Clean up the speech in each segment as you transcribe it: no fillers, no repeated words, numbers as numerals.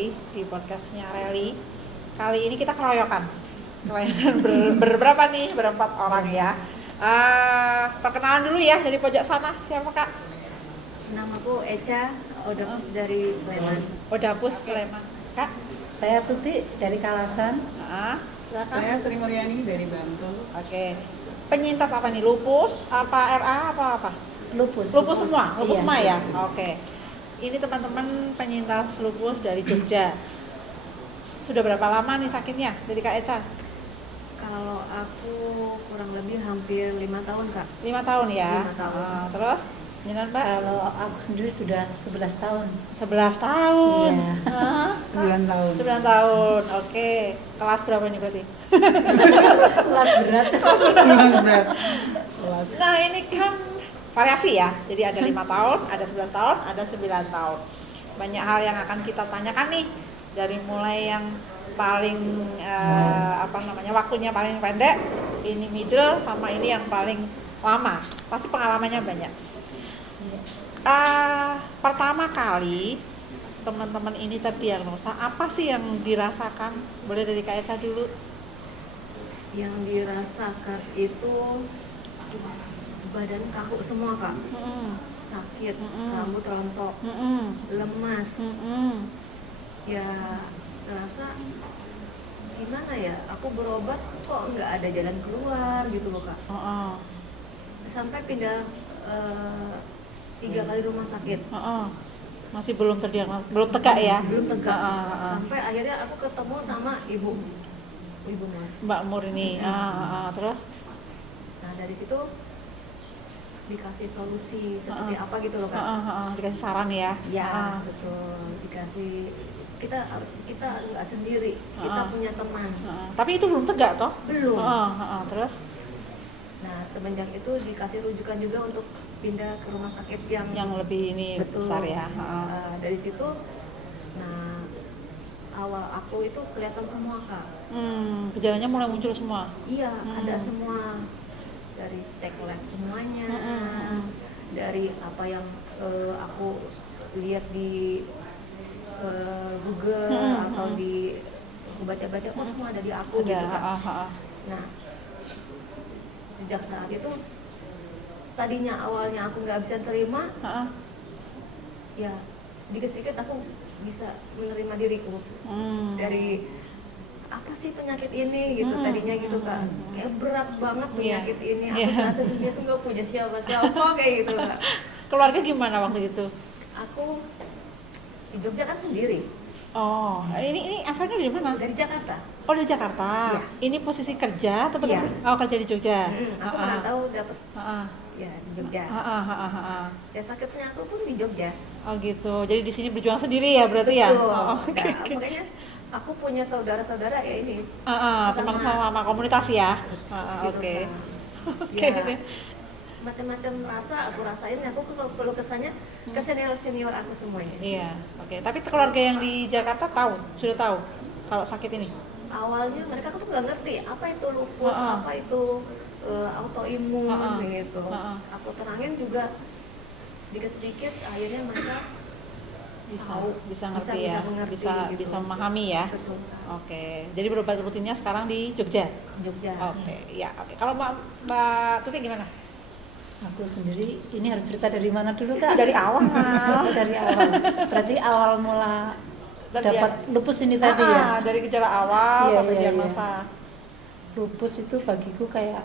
lagi di podcastnya Reli. Kali ini kita keroyokan berberapa nih? Berempat orang ya. Perkenalan dulu ya dari pojok sana. Siapa Kak? Namaku Eca, Odapus dari Sleman. Odapus Sleman. Kak? Saya Tuti dari Kalasan. Silakan. Saya Sri Muryani dari Bantul. Oke. Penyintas apa nih? Lupus, apa RA, apa? Lupus Semua, lupus iya, semua ya. lupus. Oke. Ini teman-teman penyintas lupus dari Jogja. Sudah berapa lama nih sakitnya dari Kak Eca? Kalau aku kurang lebih hampir 5 tahun, Kak. 5 tahun ya. 5 tahun. Terus, Mbak? Kalau aku sendiri sudah 11 tahun. 11 tahun. Iya. 9 tahun. 9 tahun. Oke. Kelas berapa nih berarti? Kelas berat. Kelas berat. Nah, ini kan variasi ya. Jadi ada 5 tahun, ada 11 tahun, ada 9 tahun. Banyak hal yang akan kita tanyakan nih, dari mulai yang paling waktunya paling pendek, ini middle, sama ini yang paling lama. Pasti pengalamannya banyak. Pertama kali teman-teman ini terdiagnosa, apa sih yang dirasakan? Boleh dari Kak Eca dulu. Yang dirasakan itu badan kaku semua, Kak. Sakit, rambut rontok, lemas. Ya, serasa gimana ya? Aku berobat kok nggak ada jalan keluar gitu loh, Kak. Sampai pindah 3 kali rumah sakit. Masih belum terdiagnosa, belum tegak ya? Belum tegak. Sampai akhirnya aku ketemu sama ibu Mbak Mur ini. Terus? Nah, dari situ dikasih solusi seperti apa gitu loh, Kak. Dikasih saran ya? Ya, betul. Dikasih kita nggak sendiri, kita punya teman. Tapi itu belum tegak toh? Belum. Terus? Nah, semenjak itu dikasih rujukan juga untuk pindah ke rumah sakit yang lebih ini betul. Besar ya. Dari situ, nah awal aku itu kelihatan semua, Kak. Gejalanya mulai muncul semua. Iya, ada semua, dari cek lab semuanya, dari apa yang aku lihat di Google atau di aku baca-baca, semua ada di aku gitu kan. Nah, sejak saat itu tadinya awalnya aku nggak bisa terima, ya sedikit-sedikit aku bisa menerima diriku dari apa sih penyakit ini gitu. Tadinya gitu, Kak, kayak berat banget penyakit ini, aku merasa dunia tuh nggak punya siapa-siapa kayak gitu, Kak. Keluarga gimana waktu itu? Aku di Jogja kan sendiri. Ini asalnya dari mana? Dari Jakarta. Oh, dari Jakarta. Iya. Ini posisi kerja atau Iya. kerja di Jogja? Aku nggak tahu dapat ya di Jogja. Ya sakitnya aku pun di Jogja. Oh gitu. Jadi di sini berjuang sendiri ya berarti ya? Betul. Okay. Makanya aku punya saudara-saudara ya ini. Teman sama komunitas ya? Gitu, Oke. Kak. Ya, macam-macam rasa aku rasain. Aku perlu kesannya ke senior aku semuanya. Iya. Oke. Tapi keluarga yang di Jakarta sudah tahu kalau sakit ini? Awalnya mereka tuh nggak ngerti apa itu lupus, apa itu autoimun gitu. Aku terangin juga sedikit-sedikit, akhirnya mereka bisa ngerti ya, mengerti, gitu. bisa memahami ya. Betul. Oke. Jadi berobat rutinnya sekarang di Jogja. Jogja. Oke. Ya. Oke. Kalau Mbak Tuti gimana? Aku sendiri ini harus cerita dari mana dulu, Kak? Dari awal. Dari awal. Berarti awal mula dapat lupus ini tadi ya. Dari gejala awal sampai Iya. diagnosa. Lupus itu bagiku kayak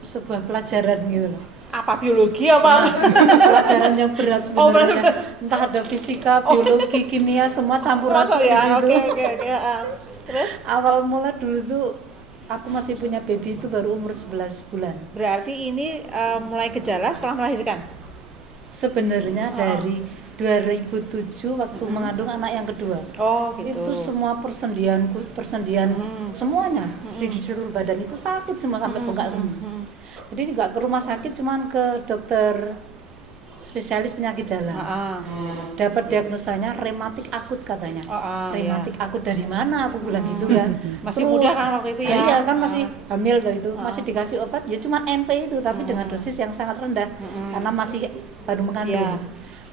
sebuah pelajaran gitu loh. Apa biologi apa? Pelajaran yang berat sebenarnya. Entah ada fisika, biologi, kimia, semua campuran di ya. situ. Oke. Terus Awal mula dulu tuh aku masih punya baby itu baru umur 11 bulan. berarti ini mulai gejala setelah melahirkan? Sebenarnya dari 2007 waktu mengandung anak yang kedua. Oh gitu. Itu semua persendian semuanya di seluruh badan itu sakit semua sampai bengkak semua. Jadi nggak ke rumah sakit, cuman ke dokter spesialis penyakit dalam. Dapat diagnosanya rematik akut katanya. Rematik akut dari mana? Aku bilang gitu kan. Masih muda kan waktu itu ya? Iya kan, masih hamil dari itu. Masih dikasih obat ya cuma MP itu, tapi dengan dosis yang sangat rendah karena masih baru mengandung.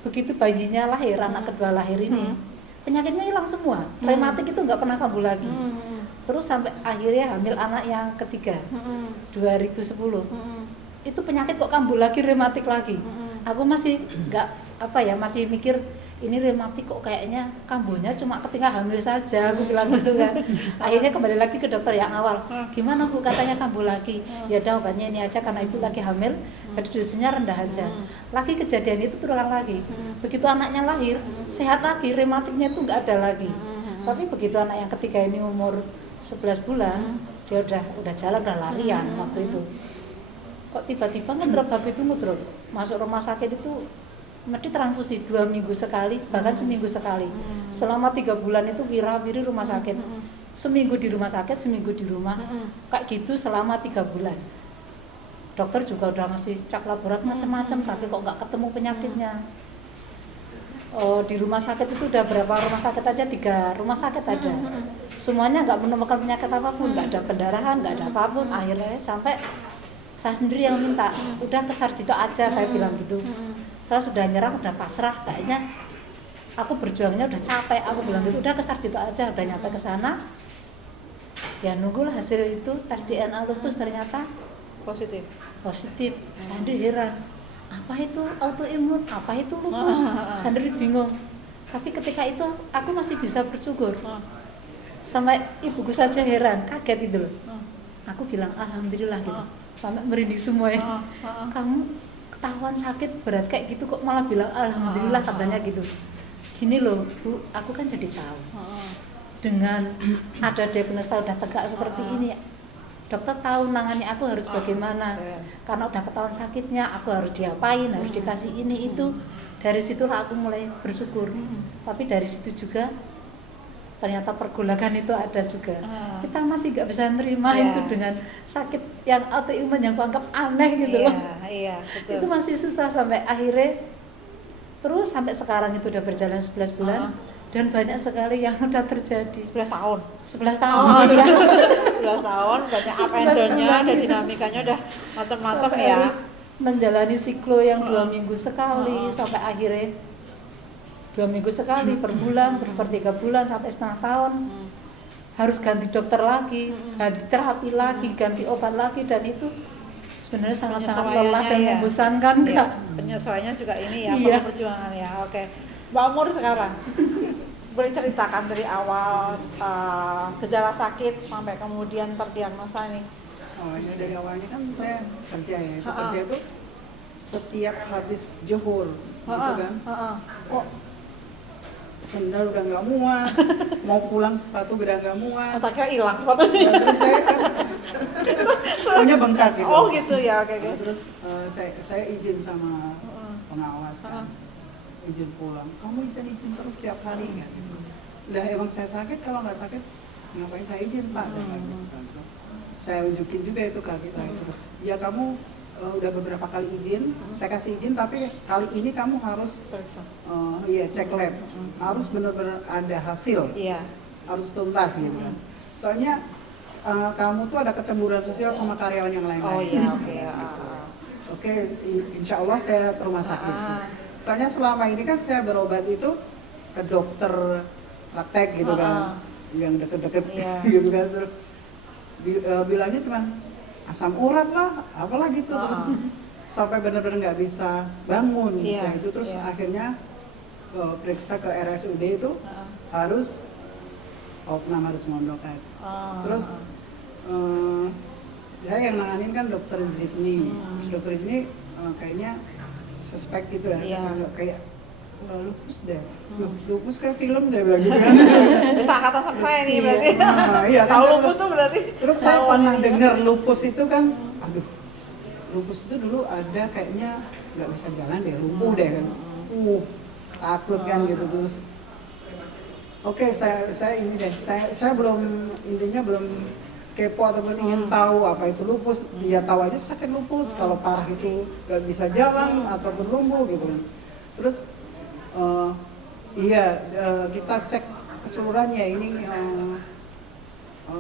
Begitu bayinya lahir, anak kedua lahir ini, penyakitnya hilang semua. Rematik itu nggak pernah kambuh lagi. Terus sampai akhirnya hamil anak yang ketiga 2010. Itu penyakit kok kambuh lagi, rematik lagi. Aku masih masih mikir ini rematik kok kayaknya kambuhnya cuma ketika hamil saja, aku bilang gitu kan. Akhirnya kembali lagi ke dokter yang awal. Gimana Bu, katanya kambuh lagi. Ya udah obatnya ini aja karena ibu lagi hamil, jadi dosisnya rendah aja. Lagi kejadian itu terulang lagi. Begitu anaknya lahir, sehat lagi, rematiknya itu nggak ada lagi. Tapi begitu anak yang ketiga ini umur 11 bulan, dia udah jalan, udah larian waktu itu. Kok tiba-tiba ngedrop, habis itu ngedrop. Masuk rumah sakit itu mesti transfusi 2 minggu sekali, bahkan seminggu sekali. Selama 3 bulan itu wira-wiri rumah sakit. Seminggu di rumah sakit, seminggu di rumah. Kayak gitu selama 3 bulan. Dokter juga udah ngasih cek laborat macam-macam, tapi kok nggak ketemu penyakitnya. Di rumah sakit itu udah berapa rumah sakit aja, 3 rumah sakit ada. Semuanya nggak menemukan penyakit apapun, nggak ada pendarahan, nggak ada apapun. Akhirnya sampai saya sendiri yang minta, udah ke Sarjito aja, saya bilang gitu. Saya sudah nyerah, udah pasrah, kayaknya aku berjuangnya udah capek, aku bilang gitu, udah ke Sarjito aja. Udah nyampe ke sana, ya nunggulah hasil itu tes DNA lupus, ternyata Positif. Saya sendiri heran, apa itu autoimun, apa itu lupus, saya sendiri bingung. Tapi ketika itu aku masih bisa bersyukur. Sampai ibuku saja heran, kaget itu loh. Aku bilang alhamdulillah gitu, sampai merinding semua ya. Kamu ketahuan sakit berat kayak gitu kok malah bilang alhamdulillah, katanya gitu. Gini loh Bu, aku kan jadi tahu dengan ada diagnosa udah tegak seperti ini, dokter tahu nangani aku harus bagaimana. Karena udah ketahuan sakitnya, aku harus diapain, harus dikasih ini itu. Dari situlah aku mulai bersyukur. Tapi dari situ juga ternyata pergolakan itu ada juga. Kita masih nggak bisa nerima itu dengan sakit yang autoimun yang kuanggap aneh gitu loh. Iya, betul. Itu masih susah sampai akhirnya terus sampai sekarang itu udah berjalan 11 bulan dan banyak sekali yang udah terjadi. 11 tahun. 11 tahun. 11 tahun banyak up and down-nya, ada dinamikanya udah macam-macam ya. Harus menjalani siklo yang 2 minggu sekali sampai akhirnya 2 minggu sekali per bulan, terus per 3 bulan sampai setengah tahun. Harus ganti dokter lagi, ganti terapi lagi, ganti obat lagi, dan itu sebenarnya sangat-sangat lelah dan membosankan Kak. Penyesuaiannya juga ini ya, perlu perjuangan ya. Oke. Mbak Mur sekarang boleh ceritakan dari awal gejala sakit sampai kemudian terdiagnosa nih. Ya dari awalnya kan saya kerja ya, kerja itu setiap habis zuhur gitu kan. Kok sendal udah nggak muat, mau pulang sepatu udah nggak muat. Tak kira hilang sepatunya. Terus saya kan punya bengkak gitu. Oh gitu ya, oke. Terus saya izin sama pengawas kan, izin pulang. Kamu izin terus tiap hari nggak? Gitu. Lah emang saya sakit, kalau nggak sakit ngapain saya izin Pak? Saya bilang gitu kan. Terus saya unjukin juga itu kaki saya. Terus ya kamu udah beberapa kali izin, saya kasih izin, tapi kali ini kamu harus cek lab, harus benar-benar ada hasil, harus tuntas gitu kan. Soalnya kamu tuh ada kecemburuan sosial sama karyawan yang lain-lain. Oh iya, oke. Oke, insya Allah saya ke rumah sakit. Soalnya selama ini kan saya berobat itu ke dokter praktek gitu kan, yang deket-deket gitu kan, terus bilangnya cuman asam urat lah, apalah gitu, terus sampai benar-benar nggak bisa bangun, saya itu terus akhirnya periksa ke RSUD itu harus opnam, harus mondok kan. Terus saya yang nanganin kan dokter Zidni, dokter Zidni kayaknya suspek gitu ya, kayak lupus deh, lupus kayak film saya bilang gitu kan. Bisa angkatan sama saya nih berarti. Iya, tahu lupus tuh berarti. Terus saya pernah dengar lupus itu kan, aduh, lupus itu dulu ada kayaknya nggak bisa jalan deh, lumpuh deh kan. Takut kan gitu. Terus oke, saya ini deh, saya belum, intinya belum kepo ataupun ingin tahu apa itu lupus. Dia tahu aja sakit lupus, kalau parah itu nggak bisa jalan ataupun lumpuh gitu kan. Terus kita cek keseluruhannya ini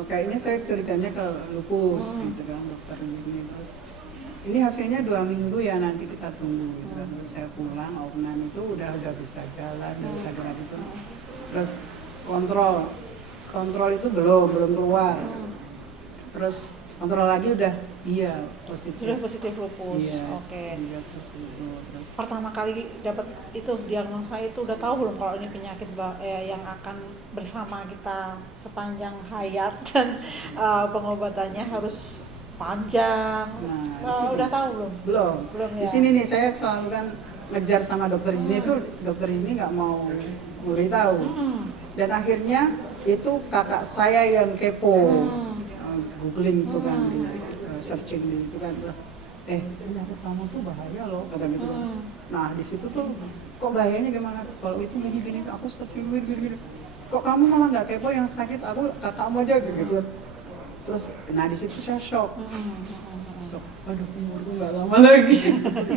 kayaknya saya curiganya ke lupus gitu kan, dokter ini. Terus ini hasilnya 2 minggu ya, nanti kita tunggu gitu kan. Terus saya pulang, opnam itu udah bisa jalan, bisa gerak itu. Terus kontrol itu belum keluar. Terus kontrol lagi udah positif. Sudah positif lupus. Iya. Oke. Iya, terus Pertama kali dapat itu diagnosa itu udah tahu belum kalau ini penyakit yang akan bersama kita sepanjang hayat dan pengobatannya harus panjang. Udah tahu belum? Belum ya. Di sini nih saya selalu kan ngejar sama dokter ini tuh dokter ini nggak mau beritahu. Dan akhirnya itu kakak saya yang kepo, googling tuh kan, searching itu kan, penyakit kamu tuh bahaya loh kata gitu. Nah di situ tuh kok bahayanya gimana? Kalau itu gini aku searching gini. Kok kamu malah nggak kepo yang sakit? Aku kakakmu aja gitu. Terus, nah di situ saya shock. Shock. Aduh, umurku nggak lama lagi.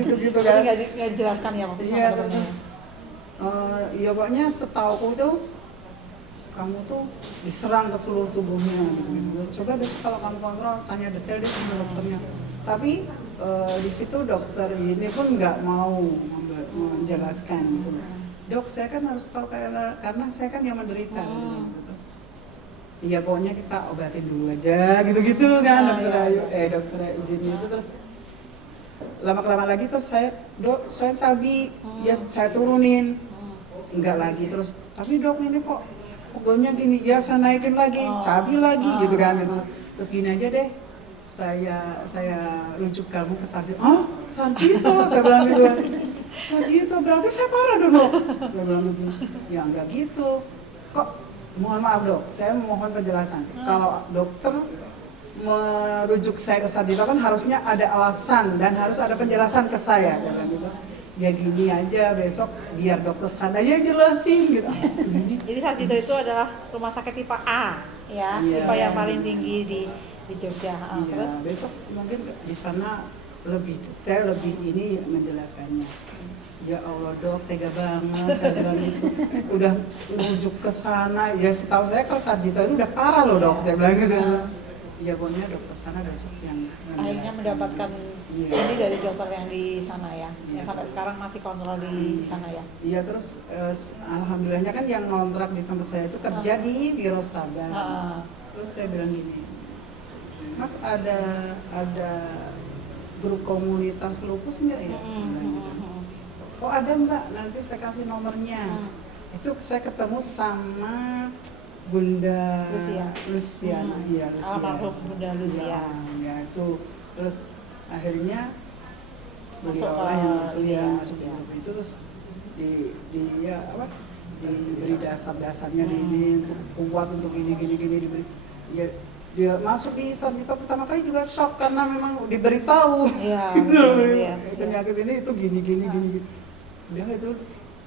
gitu kan. Nggak dijelaskan ya waktu itu. Iya, terus ya pokoknya setauku itu kamu tuh diserang ke seluruh tubuhnya gitu. Coba deh kalau kamu kontrol tanya detail deh sama dokternya. Tapi di situ dokter ini pun nggak mau menjelaskan gitu. Dok, saya kan harus tahu karena saya kan yang menderita. Gitu. Iya pokoknya kita obatin dulu aja gitu kan dokter izinnya itu. Terus lama-kelamaan lagi terus saya cabi ya saya turunin enggak lagi terus tapi dok ini kok pukulnya gini ya saya naikin lagi cabi lagi gitu kan gitu. Terus gini aja deh saya rujuk kamu ke Sarjito. Sarjito saya bilang gitu kan. Sarjito berarti saya parah dong dok. Saya bilang gitu. Ya enggak gitu kok. Mohon maaf dok, saya mohon penjelasan. Kalau dokter merujuk saya ke Sarjito kan harusnya ada alasan dan harus ada penjelasan ke saya bilang gitu. Ya gini aja besok biar dokter sana yang jelasin gitu. Jadi Sarjito itu adalah rumah sakit tipe A ya, tipe yang paling tinggi di Jogja. Terus besok mungkin di sana lebih detail, lebih ini menjelaskannya. Ya Allah dok, tega banget saya bilang gitu. Udah rujuk ke sana, ya setahu saya kalau Sarjito itu udah parah loh dok, saya bilang gitu. Ya pokoknya dokter sana besok yang akhirnya mendapatkan ini dari dokter yang di sana ya, yang sampai sekarang masih kontrol di sana ya. Iya terus alhamdulillahnya kan yang ngontrak di tempat saya itu kerja di Wiro Sabar. Terus saya bilang gini, Mas ada grup komunitas lupus enggak ya? Oh ada mbak, nanti saya kasih nomornya. Itu saya ketemu sama Bunda Luciana. Iya Luciana. Almarhum Bunda Luciana. Ya itu terus akhirnya masuk masuk ke grup itu terus diberi dasar-dasarnya ini untuk kuat untuk ini diberi. Ya dia masuk di Sarjito pertama kali juga shock karena memang diberitahu. Iya. Penyakit ini itu gini. Udah itu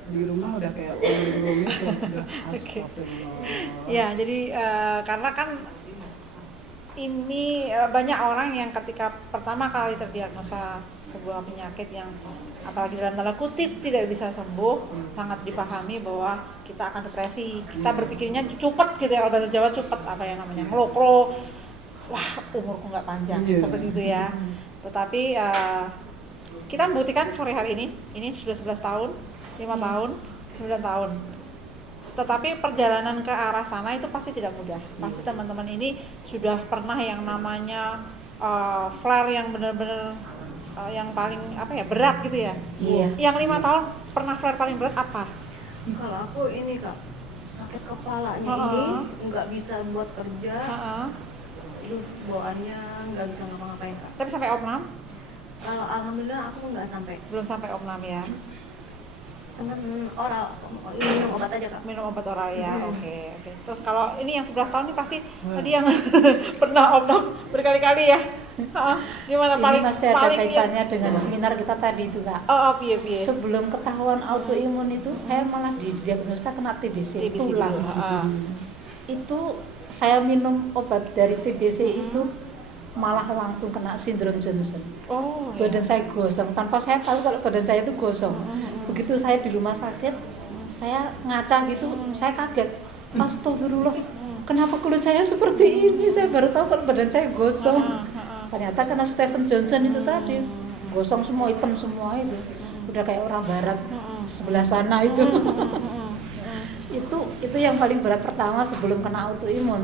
di rumah udah kayak rumit udah ya jadi karena kan ini banyak orang yang ketika pertama kali terdiagnosa sebuah penyakit yang apalagi dalam tanda kutip tidak bisa sembuh, sangat dipahami bahwa kita akan depresi. Kita berpikirnya cepet gitu ya, kalau bahasa Jawa cepet apa yang namanya ngelokro, wah umurku nggak panjang seperti itu ya. Tetapi kita membuktikan sore hari ini sudah 11 tahun, 5 tahun, 9 tahun. Tetapi perjalanan ke arah sana itu pasti tidak mudah. Pasti teman-teman ini sudah pernah yang namanya flare yang benar-benar yang paling berat gitu ya. Iya. Yang 5 tahun pernah flare paling berat apa? Kalau aku ini kak, sakit kepalanya ini nggak bisa buat kerja. Itu bawaannya nggak bisa ngapa-ngapain kak. Tapi sampai opnam? Kalau alhamdulillah aku nggak sampai. Belum sampai opnam ya. Cuma oral, minum obat aja kak. Minum obat oral ya. Oke. Terus kalau ini yang 11 tahun ini pasti tadi yang pernah opnam berkali-kali ya. Gimana ini paling masih ada kaitannya dengan seminar kita tadi itu kak. Piye. Sebelum ketahuan autoimun itu saya malah didiagnosa kena TBC tulang. Itu saya minum obat dari TBC itu malah langsung kena sindrom Johnson. Badan saya gosong tanpa saya tahu kalau badan saya itu gosong. Begitu saya di rumah sakit, saya ngaca gitu, saya kaget. Astagfirullah, kenapa kulit saya seperti ini? Saya baru tahu kalau badan saya gosong. Ternyata karena Stephen Johnson itu tadi, gosong semua, hitam semua itu. Udah kayak orang barat sebelah sana itu. Itu itu yang paling berat pertama sebelum kena autoimun.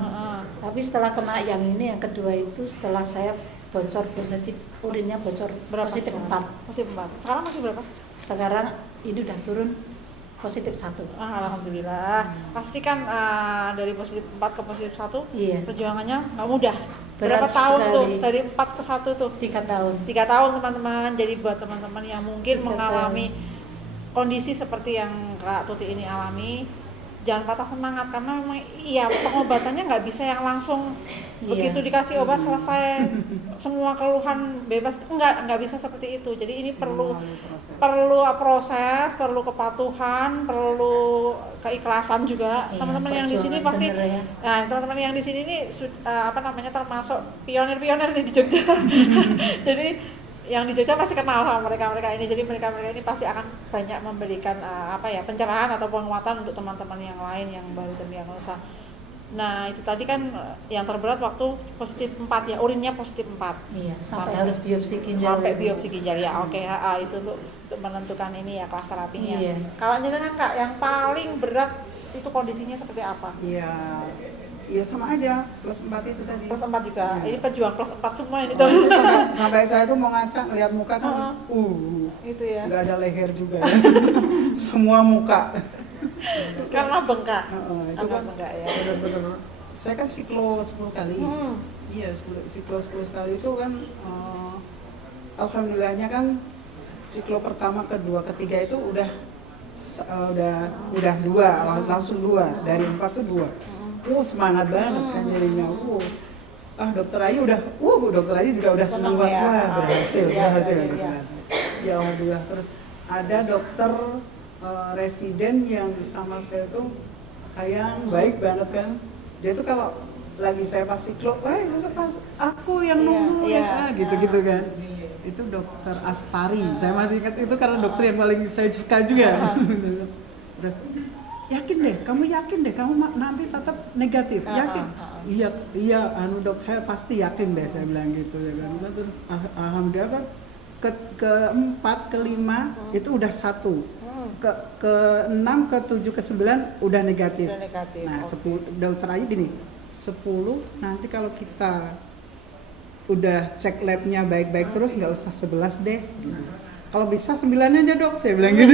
Tapi setelah kena yang ini, yang kedua itu setelah saya bocor positif, urinnya bocor Berapa positif sekarang? 4. Positif 4. Sekarang masih berapa? Sekarang ini udah turun positif 1. Alhamdulillah. Pasti kan dari positif 4 ke positif 1 Iya. perjuangannya nggak mudah. Berat Berapa tahun tuh sekali. dari 4 ke 1 tuh? 3 tahun. 3 tahun teman-teman. Jadi buat teman-teman yang mungkin 3 mengalami kondisi seperti yang Kak Tuti ini alami, jangan patah semangat karena memang iya pengobatannya nggak bisa yang langsung begitu dikasih obat selesai semua keluhan bebas, nggak bisa seperti itu. Jadi ini perlu proses, perlu kepatuhan, perlu keikhlasan juga. Iya, Teman-teman yang di sini perjuangan pasti bener ya. nah, teman-teman yang di sini ini termasuk pionir-pionir nih di Jogja. Jadi yang di Jogja pasti kenal sama mereka ini. Jadi mereka ini pasti akan banyak memberikan pencerahan atau penguatan untuk teman-teman yang lain yang baru terdiagnosa. Nah, itu tadi kan yang terberat waktu positif 4 ya, urinnya positif 4. Iya, sampai harus biopsi ginjal. Sampai biopsi ginjal ya. Oke, itu untuk menentukan ini ya kelas terapinya. Iya. Kalau jenengan Kak, yang paling berat itu kondisinya seperti apa? Iya sama aja, plus 4 itu tadi. Plus 4 juga. Iya. Ini pejuang plus 4 semua ini Oh, tuh. itu sampai saya tuh mau ngaca lihat muka kan, Itu ya. nggak ada leher juga, semua muka. Karena bengkak. Itu Karena kan bengkak ya. bener-bener. Saya kan siklo 10 kali. Iya, siklo 10 kali itu kan, alhamdulillahnya kan siklo pertama, kedua, ketiga itu udah 2, langsung 2, dari 4 tuh 2. Semangat banget kan jadinya. Dokter Ayu dokter Ayu juga udah seneng banget. ya. Wah, berhasil Iya, gitu ya. kan. Ya alhamdulillah. Terus ada dokter residen yang sama saya tuh sayang, baik banget kan. Dia tuh kalau lagi saya pas siklo, pas aku yang nunggu gitu kan. Itu dokter Astari, saya masih ingat itu karena dokter yang paling saya suka juga. Terus kamu yakin deh kamu nanti tetap negatif, yakin? Iya dok, saya pasti yakin deh, saya bilang gitu ya kan. Terus alhamdulillah kan keempat, kelima itu udah 1, ke-6, ke-7, ke-9 udah negatif. Nah, 10 dokter aja gini, 10 nanti kalau kita udah cek labnya baik-baik terus nggak usah 11 deh. Kalau bisa 9 aja dok, saya bilang gitu.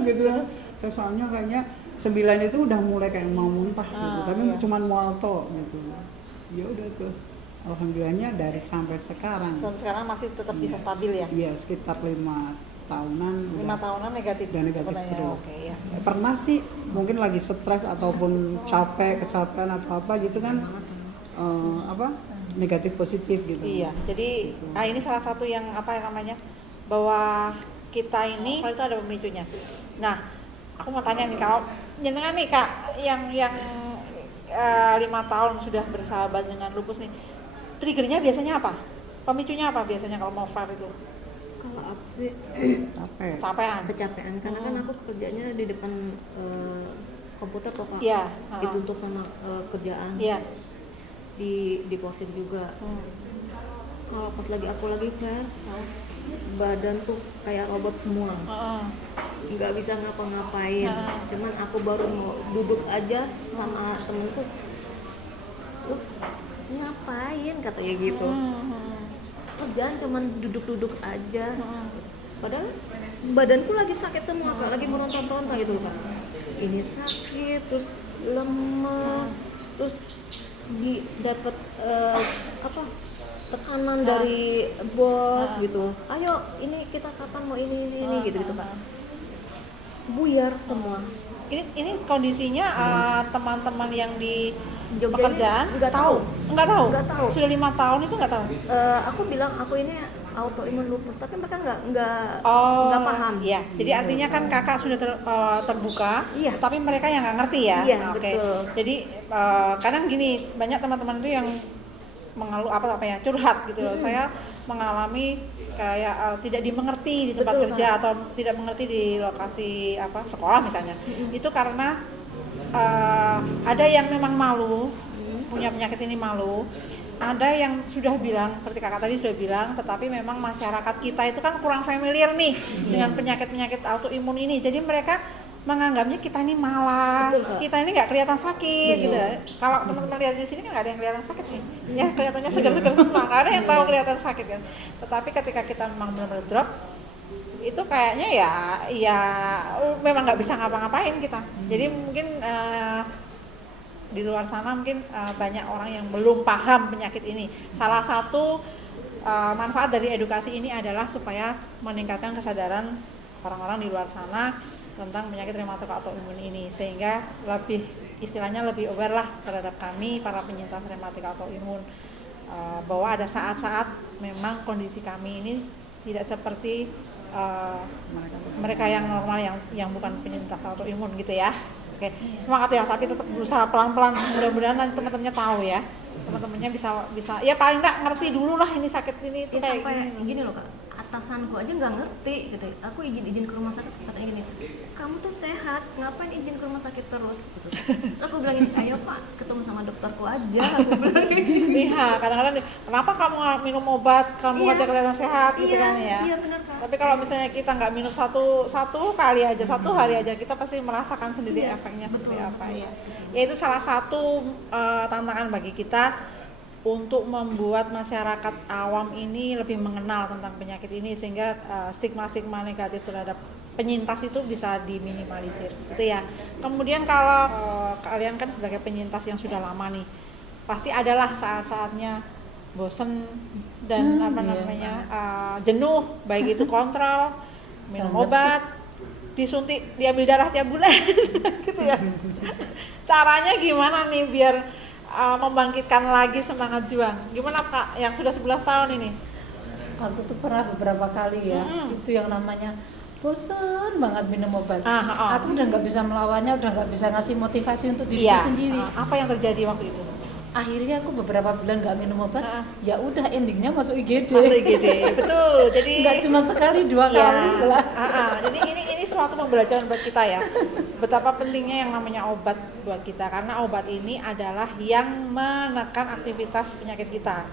Gitu. Saya soalnya kayaknya 9 itu udah mulai kayak mau muntah gitu, tapi cuman mual tok gitu. Ya udah, terus alhamdulillahnya dari sampai sekarang Masih tetap bisa stabil ya? Iya, sekitar 5 tahunan. 5 tahunan negatif? Udah negatif terus. Oke, ya. Pernah sih mungkin lagi stres ataupun kecapean atau apa gitu kan, negatif positif gitu. Iya, jadi ini salah satu yang bahwa kita ini itu ada pemicunya. Nah, aku mau tanya nih, kalau jenengan nih Kak yang 5 tahun sudah bersahabat dengan lupus nih, triggernya biasanya apa? Pemicunya apa biasanya kalau mau fair itu? Kalau aku sih Kecapean, karena kan aku kerjanya di depan komputer kok Kak. Iya. Dituntut sama kerjaan. Iya. Di posisi juga. Kalau pas aku lagi fair, badan tuh kayak robot semua, nggak bisa ngapa-ngapain. Cuman aku baru mau duduk aja sama temenku, lu ngapain katanya gitu. Kerjaan cuman duduk-duduk aja, padahal badanku lagi sakit semua Kak, lagi meronta-ronta gitu Kak. Ini sakit, terus lemes, terus dapat tekanan dari bos gitu. Ayo, ini kita kapan mau ini gitu Kak. Buyar semua. Ini kondisinya teman-teman yang di Jogja pekerjaan nggak tahu. Nggak tahu. Nggak tahu. Sudah 5 tahun itu nggak tahu. Aku bilang aku ini autoimun lupus, tapi mereka nggak paham. Iya. Jadi artinya kan kakak sudah terbuka, Iya. tapi mereka yang nggak ngerti ya. Iya, Oke. betul. Jadi kadang gini, banyak teman-teman itu yang mengeluh curhat gitu loh. Saya mengalami kayak tidak dimengerti di tempat Betul, kerja atau tidak mengerti di lokasi sekolah misalnya. Itu karena ada yang memang malu, punya penyakit ini malu. Ada yang sudah bilang, seperti kakak tadi sudah bilang, tetapi memang masyarakat kita itu kan kurang familiar nih dengan penyakit-penyakit autoimun ini. Jadi mereka menganggapnya kita ini malas, Betul, Kak. kita ini nggak kelihatan sakit Iya. gitu. Kalau teman-teman lihat di sini kan nggak ada yang kelihatan sakit nih, ya kelihatannya segar-segar semua, nggak ada yang tahu kelihatan sakit kan. Tetapi ketika kita memang benar-benar drop, itu kayaknya ya memang nggak bisa ngapa-ngapain kita. Jadi mungkin di luar sana mungkin banyak orang yang belum paham penyakit ini. Salah satu manfaat dari edukasi ini adalah supaya meningkatkan kesadaran orang-orang di luar sana tentang penyakit rematik autoimun ini, sehingga lebih istilahnya lebih aware lah terhadap kami para penyintas rematik autoimun, bahwa ada saat-saat memang kondisi kami ini tidak seperti mereka yang normal yang bukan penyintas autoimun gitu ya. Oke, semangat ya, tapi tetap berusaha pelan-pelan, mudah-mudahan nanti teman-temannya tahu ya, teman-temannya bisa ya paling nggak ngerti dulu lah ini sakit ini itu Ya kayak sampai gini. gini loh Kak, atasanku aja nggak ngerti gitu. Aku izin ke rumah sakit, katanya gini, kamu tuh sehat, ngapain izin ke rumah sakit terus? Gitu. Aku bilang gini, ayo Pak, ketemu sama dokterku aja. Aku bilang gini. Iya, kadang-kadang kenapa kamu nggak minum obat, kamu Iya. aja kelihatan sehat gitu kan ya. Iya benar Kak. Tapi kalau misalnya kita nggak minum satu kali aja, satu hari aja, kita pasti merasakan sendiri Iya, efeknya betul, seperti apa betul. ya. Ya itu salah satu tantangan bagi kita untuk membuat masyarakat awam ini lebih mengenal tentang penyakit ini, sehingga stigma-stigma negatif terhadap penyintas itu bisa diminimalisir gitu ya. Kemudian kalau kalian kan sebagai penyintas yang sudah lama nih, pasti adalah saat-saatnya bosen dan jenuh, baik itu kontrol, minum obat, disuntik, diambil darah tiap bulan gitu ya. Caranya gimana nih biar membangkitkan lagi semangat juang? Gimana Kak yang sudah 11 tahun ini? Aku tuh pernah beberapa kali ya, itu yang namanya bosan banget minum obat. Aku udah nggak bisa melawannya, udah nggak bisa ngasih motivasi untuk diriku sendiri. Apa yang terjadi waktu itu? Akhirnya aku beberapa bulan nggak minum obat, ya udah endingnya masuk IGD. Masuk IGD, betul. Jadi nggak cuma sekali, 2 kali lah. Jadi ini suatu pembelajaran buat kita ya. Betapa pentingnya yang namanya obat buat kita, karena obat ini adalah yang menekan aktivitas penyakit kita.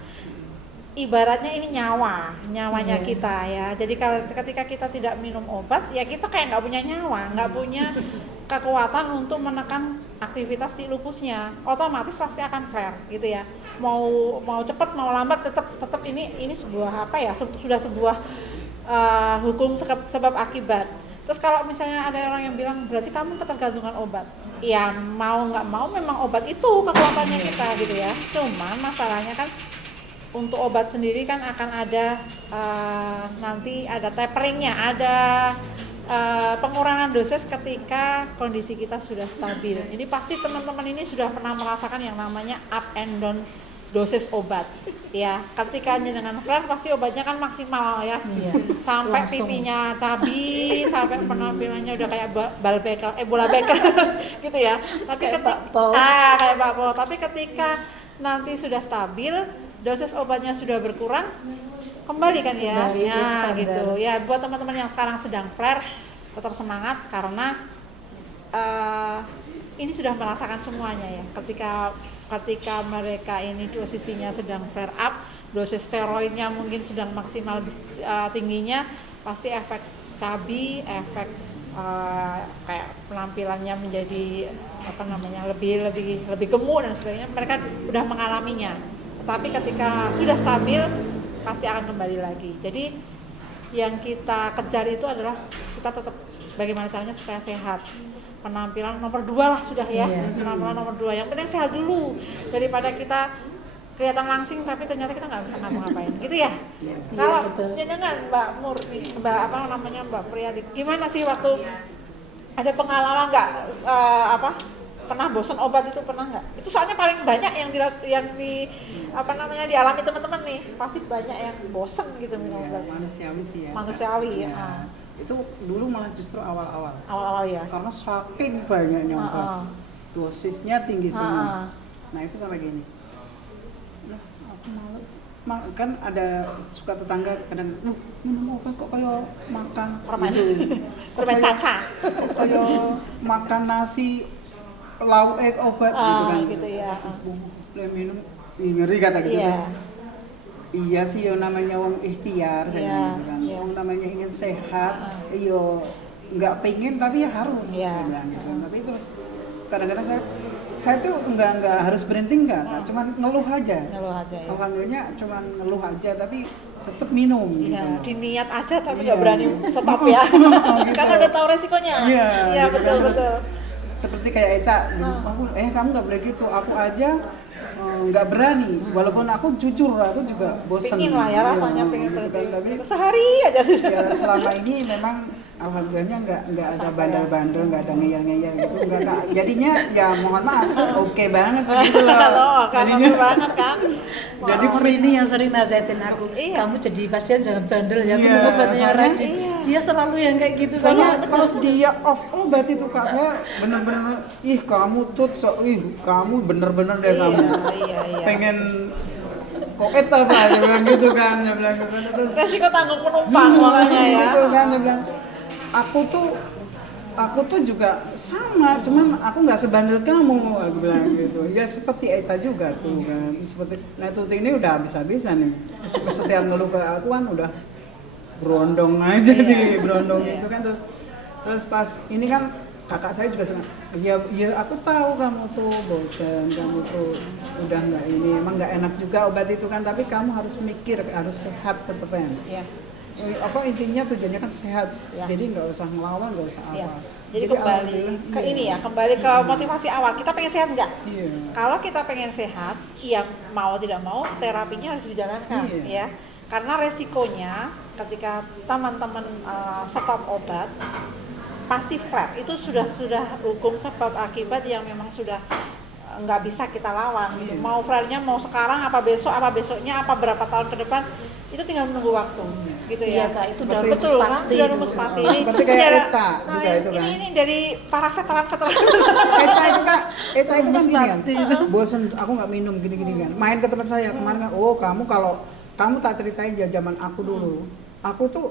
Ibaratnya ini nyawanya kita ya. Jadi kalau ketika kita tidak minum obat, ya kita kayak nggak punya nyawa, nggak punya kekuatan untuk menekan aktivitas si lupusnya. Otomatis pasti akan flare gitu ya. Mau cepat mau lambat tetap ini sebuah apa ya? Sudah sebuah hukum sebab akibat. Terus kalau misalnya ada orang yang bilang berarti kamu ketergantungan obat, ya mau nggak mau memang obat itu kekuatannya kita gitu ya. Cuman masalahnya kan untuk obat sendiri kan akan ada nanti ada taperingnya, ada pengurangan dosis ketika kondisi kita sudah stabil. Jadi pasti teman-teman ini sudah pernah merasakan yang namanya up and down dosis obat ya. Ketika dengan flare pasti obatnya kan maksimal ya, sampai Langsung. pipinya cabi, sampai penampilannya udah kayak bola bekel gitu ya. Tapi Kayak ketika bakpao. kayak bakpao. Tapi ketika nanti sudah stabil, dosis obatnya sudah berkurang, kembali kan ya. Kembali ke Ya standar. gitu. Ya buat teman-teman yang sekarang sedang flare, tetap semangat karena ini sudah merasakan semuanya ya. Ketika mereka ini dosisnya sedang flare up, dosis steroidnya mungkin sedang maksimal tingginya, pasti efek cabi, efek kayak penampilannya menjadi lebih gemuk dan sebagainya, mereka udah mengalaminya. Tapi ketika sudah stabil pasti akan kembali lagi. Jadi yang kita kejar itu adalah kita tetap bagaimana caranya supaya sehat. Penampilan nomor 2 lah sudah ya. Penampilan nomor 2. Yang penting sehat dulu daripada kita kelihatan langsing tapi ternyata kita nggak bisa ngapa-ngapain. Gitu ya. Kalau jenengan Mbak Murni, Mbak Priyati, gimana sih waktu ada pengalaman nggak pernah bosan obat itu, pernah nggak? Itu soalnya paling banyak dialami teman-teman nih, pasti banyak yang bosan gitu minum obat. Manusiawi sih ya. Manusiawi ya. Itu dulu malah justru awal-awal. Awal-awal ya. Karena saking banyaknya obat, dosisnya tinggi semua. Nah itu sampai gini. Lah, aku malas. Kan ada suka tetangga kadang minum obat kok kayak makan Permen. Permen caca. Kok kayak makan nasi lauk obat gitu kan. Gitu ya. Minum ngeri kata gitu. Iya. Iya sih, yo namanya wong ikhtiar saya gitu kan. Wong namanya ingin sehat, yo nggak pengen tapi ya harus. Iya. Saya bilang gitu. Tapi terus kadang-kadang saya tuh nggak harus berhenti nggak, cuman ngeluh aja. Ngeluh aja ya. Alhamdulillah cuman ngeluh aja tapi tetap minum Iya, gitu. diniat aja tapi Iya. nggak berani stop ya. Gitu. Karena udah tahu resikonya. Iya, Iya, gitu betul kan. betul. Seperti kayak Eca, kamu nggak boleh gitu, aku aja nggak berani, walaupun aku jujur aku juga bosan. Pingin lah ya rasanya, pengen gitu kan, berhenti. tapi Sehari aja sudah. ya selama ini memang alhamdulillahnya nggak ada bandel-bandel, nggak ada ngeyel-ngeyel gitu, nggak Kak. Jadinya ya mohon maaf, oke banget sih gitu loh. Loh, kan Jadinya banget kan. jadi Free ini yang sering nasihatin aku, Iya. kamu jadi pasien jangan bandel ya, Iya, minum obatnya soalnya- rajin. Iya. Dia selalu yang kayak gitu. soalnya sama pas dia off obat itu Kak, saya bener-bener kamu kamu bener-bener deh kamu Iya. pengen koet apa dia bilang gitu kan, dia bilang gitu terus Resiko tanggung penumpang makanya ya. gitu kan, dia bilang aku tuh juga sama, cuman aku nggak sebandel kamu, aku bilang gitu. Ya seperti Eca juga tuh kan, seperti Netuti ini udah habis-habisan nih. Setiap ngeluh ke aku kan udah berondong aja nih, berondong itu kan terus pas ini kan kakak saya juga suka, ya aku tahu kamu tuh bosan, kamu tuh udah nggak ini, emang nggak enak juga obat itu kan, tapi kamu harus mikir, harus sehat tetep kan. Iya. Apa intinya tujuannya kan sehat, Ya. jadi nggak usah ngelawan, nggak usah Iya. apa. Jadi kembali alhamdulillah, ke iya. ini ya, kembali ke motivasi awal. Kita pengen sehat nggak? Iya. Kalau kita pengen sehat, ya mau tidak mau terapinya harus dijalankan, Iya. ya. Karena resikonya ketika teman-teman stop obat, pasti flat. Itu sudah hukum sebab akibat yang memang sudah nggak bisa kita lawan. Gitu. Iya. Mau flatnya mau sekarang, apa besoknya, apa berapa tahun ke depan, itu tinggal menunggu waktu, gitu ya. Iya Kak, itu udah Seperti- rumus Betul kan? pasti. Sudah itu. rumus pasti. Seperti kayak ada- Eca juga itu kan. Ini dari para veteran. Eca itu kan Rumus gini kan, pasti. bosan aku nggak minum gini kan, main ke tempat saya kemarin kan, kamu kalau kamu tak ceritain ya zaman aku dulu, aku tuh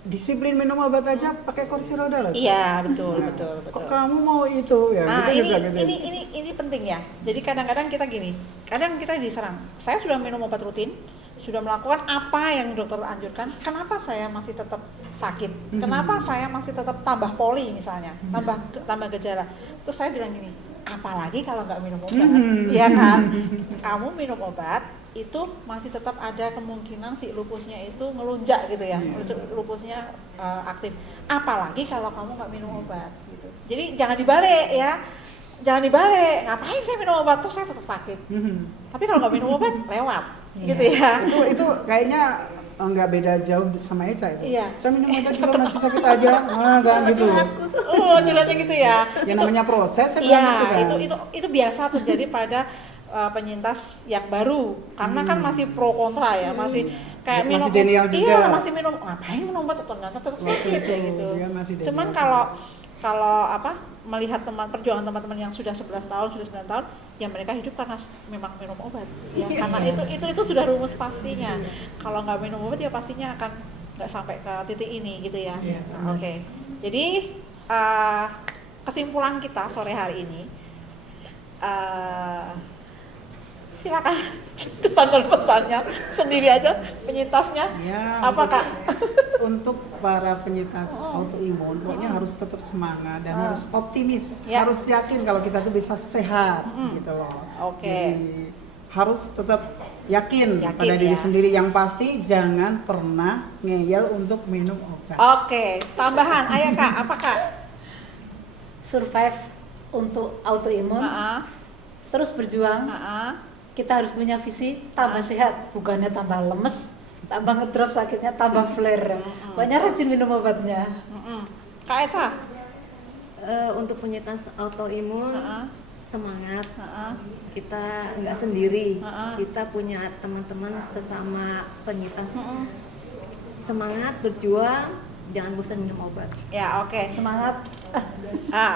disiplin minum obat aja pakai kursi roda loh. Iya, betul. Kok kamu mau itu ya? Nah, gitu ini, juga gitu. ini penting ya. Jadi kadang-kadang kita gini, kadang kita diserang. Saya sudah minum obat rutin, sudah melakukan apa yang dokter anjurkan. Kenapa saya masih tetap sakit? Kenapa saya masih tetap tambah poli misalnya, tambah gejala? Terus saya bilang gini, apalagi kalau nggak minum obat, ya kan? Kamu minum obat itu masih tetap ada kemungkinan si lupusnya itu ngelunjak gitu ya, lupusnya aktif. Apalagi kalau kamu nggak minum obat gitu. Jadi jangan dibalik ya, ngapain saya minum obat tuh saya tetap sakit. Tapi kalau nggak minum obat lewat, gitu ya. Itu kayaknya nggak beda jauh sama Eca itu. Iya. Saya minum obat juga masih sakit aja, kan gitu. Oh, curhatnya gitu ya. Yang namanya proses, saya Iya, bilang gitu kan. itu biasa terjadi pada penyintas yang baru, karena kan masih pro kontra ya, masih kayak Masih minum, denial juga. iya masih minum, ngapain minum obat ternyata tetap sakit ya gitu. Dia masih denial. Cuman kalau melihat perjuangan teman-teman yang sudah 11 tahun, sudah 9 tahun, ya mereka hidup karena memang minum obat, ya karena itu sudah rumus pastinya. Kalau nggak minum obat ya pastinya akan nggak sampai ke titik ini gitu ya. Nah, Oke. Jadi kesimpulan kita sore hari ini. Silakan kesan dan pesannya sendiri aja penyintasnya Ya, apa Kak? Untuk para penyintas autoimun, pokoknya harus tetap semangat dan harus optimis, Ya. harus yakin kalau kita tuh bisa sehat, gitu loh. Oke. Jadi, harus tetap yakin pada Yakin, diri ya. sendiri. Yang pasti jangan pernah ngeyel untuk minum obat. Oke, tambahan, ayo Kak, apa Kak? Survive untuk autoimun, terus berjuang. Kita harus punya visi tambah sehat, bukannya tambah lemes, tambah ngedrop sakitnya, tambah flare. Pokoknya rajin minum obatnya. Kak Eca? Untuk penyintas autoimun, semangat. Kita nggak sendiri. Kita punya teman-teman sesama penyintas. Semangat berjuang, jangan bosan minum obat. Ya, oke. Semangat.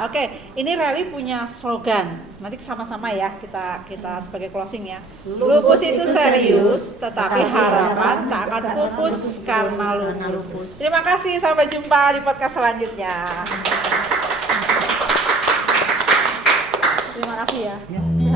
Oke. Ini Rally punya slogan. Nanti sama-sama ya kita sebagai closing ya. Lupus Lupus itu itu serius, serius, tetapi harapan tak akan pupus karena lupus. Terima kasih, sampai jumpa di podcast selanjutnya. Terima kasih ya. Ya.